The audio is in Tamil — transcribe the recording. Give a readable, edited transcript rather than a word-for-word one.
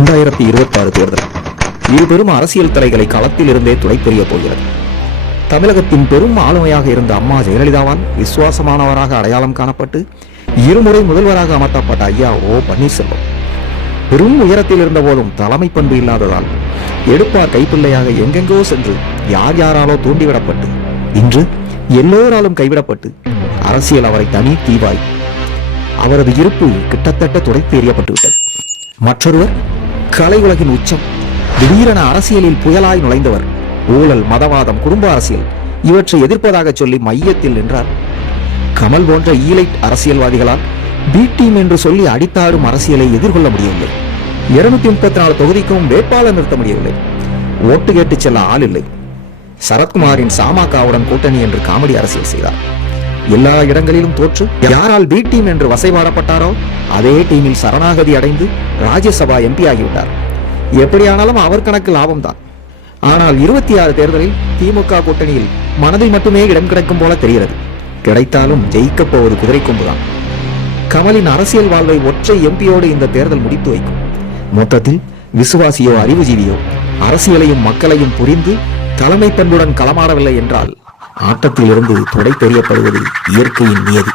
2026 தேர்தல் இரு பெரும் அரசியல் தலைகளை களத்தில் இருந்தே துடைத்தெறிய போகிறது. தமிழகத்தின் பெரும் ஆளுமையாக இருந்த அம்மா ஜெயலலிதாவால் விசுவாசமானவராக அடையாளம் காணப்பட்டு இருமுறை முதல்வராக அமர்த்தப்பட்ட ஐயா ஓ பன்னீர்செல்வம் பெரும் உயரத்தில் இருந்த போதும் தலைமை பண்பு இல்லாததால் எடுப்பார் கைப்பிள்ளையாக எங்கெங்கோ சென்று யார் யாராலோ தூண்டிவிடப்பட்டு இன்று எல்லோராலும் கைவிடப்பட்டு அரசியல் அவரை தனி தீவாய் அவரது இருப்பு கிட்டத்தட்ட துடைத்து எறியப்பட்டு விட்டது. மற்றொருவர் கலை உலகின் உச்சம், திடீரென அரசியலில் புயலாய் நுழைந்தவர். ஊழல், மதவாதம், குடும்ப அரசியல் இவற்றை எதிர்ப்பதாக சொல்லி மையத்தில் நின்றார். கமல் போன்ற ஈலைட் அரசியல்வாதிகளால் பி டீம் என்று சொல்லி அடித்தாடும் அரசியலை எதிர்கொள்ள முடியவில்லை. 234 தொகுதிக்கும் வேட்பாளர் நிறுத்த முடியவில்லை. ஓட்டு கேட்டு செல்ல ஆள் இல்லை. சரத்குமாரின் சாமாக்காவுடன் கூட்டணி என்று காமெடி அரசியல் செய்தார். எல்லா இடங்களிலும் தோற்று யாரால் பி டீம் என்று வசைபாடப்பட்டாரோ அதே டீமில் சரணாகதி அடைந்து ராஜ்யசபா எம்பி ஆகிவிட்டார். எப்படியானாலும் அவர் கணக்கு லாபம்தான். ஆனால் 26 தேர்தலில் திமுக கூட்டணியில் மனதில் மட்டுமே இடம் கிடைக்கும் போல தெரிகிறது. கிடைத்தாலும் ஜெயிக்கப் போவது குதிரை கொம்புதான். கமலின் அரசியல் வாழ்வை ஒற்றை எம்பியோடு இந்த தேர்தல் முடித்து வைக்கும். மொத்தத்தில் விசுவாசியோ அறிவுஜீவியோ அரசியலையும் மக்களையும் புரிந்து தலைமை பண்புடன் களமாடவில்லை என்றால் ஆட்டத்தில் இருந்து துடை தெரியப்படுவது இயற்கையின் நியதி.